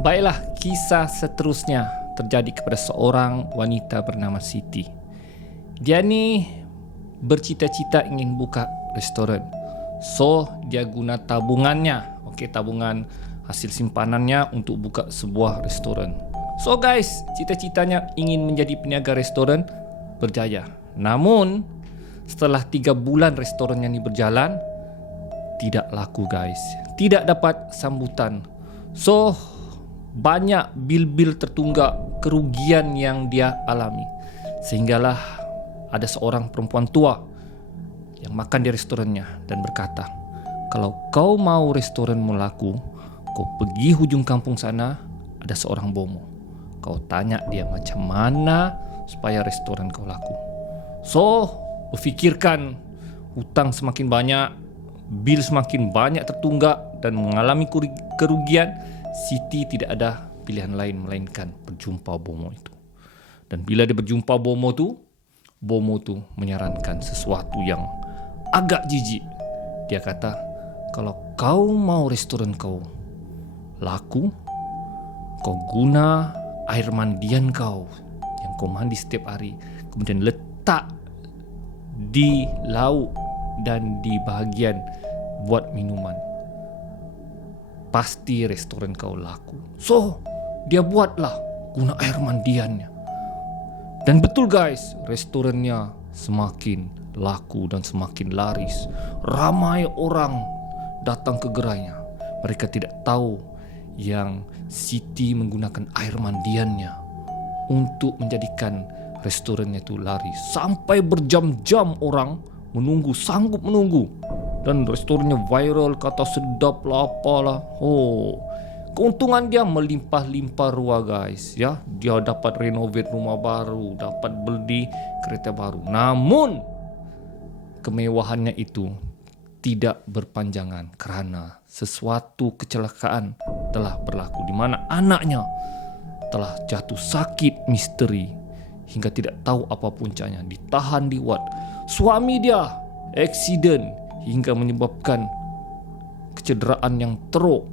Baiklah, kisah seterusnya terjadi kepada seorang wanita bernama Siti. Dia ni bercita-cita ingin buka restoran. So, dia guna tabungannya, tabungan hasil simpanannya untuk buka sebuah restoran. So guys, cita-citanya ingin menjadi peniaga restoran, berjaya. Namun, setelah 3 bulan restorannya ni berjalan, tidak laku guys. Tidak dapat sambutan. So, banyak bil-bil tertunggak, kerugian yang dia alami. Sehinggalah ada seorang perempuan tua yang makan di restorannya dan berkata, kalau kau mau restoranmu laku, kau pergi hujung kampung sana, ada seorang bomo. Kau tanya dia macam mana supaya restoran kau laku. So, berfikirkan hutang semakin banyak, bil semakin banyak tertunggak dan mengalami kerugian, Siti tidak ada pilihan lain melainkan berjumpa bomo itu. Dan bila dia berjumpa bomo tu menyarankan sesuatu yang agak jijik. Dia kata, kalau kau mau restoran kau laku, kau guna air mandian kau yang kau mandi setiap hari, kemudian letak di lauk dan di bahagian buat minuman. Pasti restoran kau laku. So, dia buatlah guna air mandiannya. Dan betul guys, restorannya semakin laku dan semakin laris. Ramai orang datang ke gerainya. Mereka tidak tahu yang Siti menggunakan air mandiannya untuk menjadikan restorannya itu laris. Sampai berjam-jam orang menunggu, sanggup menunggu. Dan restorannya viral, kata sedap lah apalah. Keuntungan dia melimpah-limpah ruah guys, ya. Dia dapat renovate rumah baru, dapat beli kereta baru. Namun kemewahannya itu tidak berpanjangan kerana sesuatu kecelakaan telah berlaku di mana anaknya telah jatuh sakit misteri hingga tidak tahu apa puncanya, ditahan di ward. Suami dia aksiden hingga menyebabkan kecederaan yang teruk,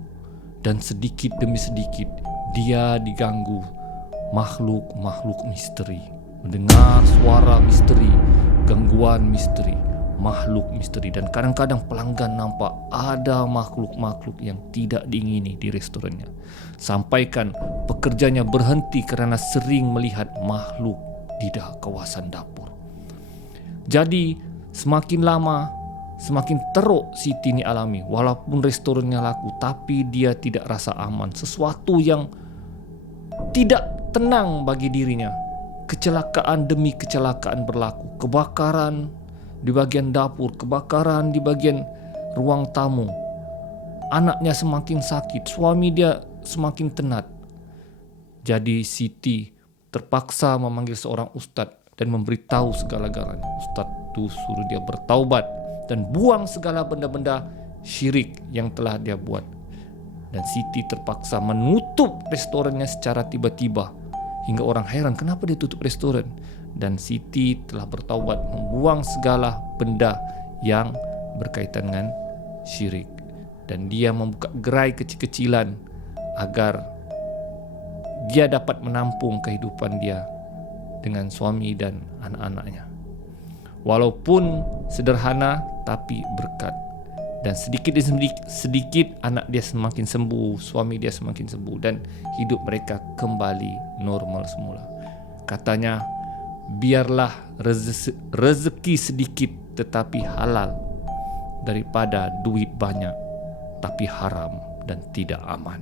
dan sedikit demi sedikit dia diganggu makhluk-makhluk misteri, mendengar suara misteri, gangguan misteri, makhluk misteri. Dan kadang-kadang pelanggan nampak ada makhluk-makhluk yang tidak diingini di restorannya. Sampaikan pekerjanya berhenti kerana sering melihat makhluk di kawasan dapur. Jadi semakin lama semakin teruk Siti ni alami. Walaupun restorannya laku, tapi dia tidak rasa aman. Sesuatu yang tidak tenang bagi dirinya. Kecelakaan demi kecelakaan berlaku. Kebakaran di bagian dapur, kebakaran di bagian ruang tamu. Anaknya semakin sakit, suami dia semakin tenat. Jadi Siti terpaksa memanggil seorang ustaz dan memberitahu segala-galanya. Ustaz tu suruh dia bertaubat dan buang segala benda-benda syirik yang telah dia buat. Dan Siti terpaksa menutup restorannya secara tiba-tiba hingga orang heran kenapa dia tutup restoran. Dan Siti telah bertaubat membuang segala benda yang berkaitan dengan syirik. Dan dia membuka gerai kecil-kecilan agar dia dapat menampung kehidupan dia dengan suami dan anak-anaknya. Walaupun sederhana tapi berkat. Dan sedikit demi sedikit anak dia semakin sembuh, suami dia semakin sembuh, dan hidup mereka kembali normal semula. Katanya, biarlah rezeki sedikit tetapi halal daripada duit banyak tapi haram dan tidak aman.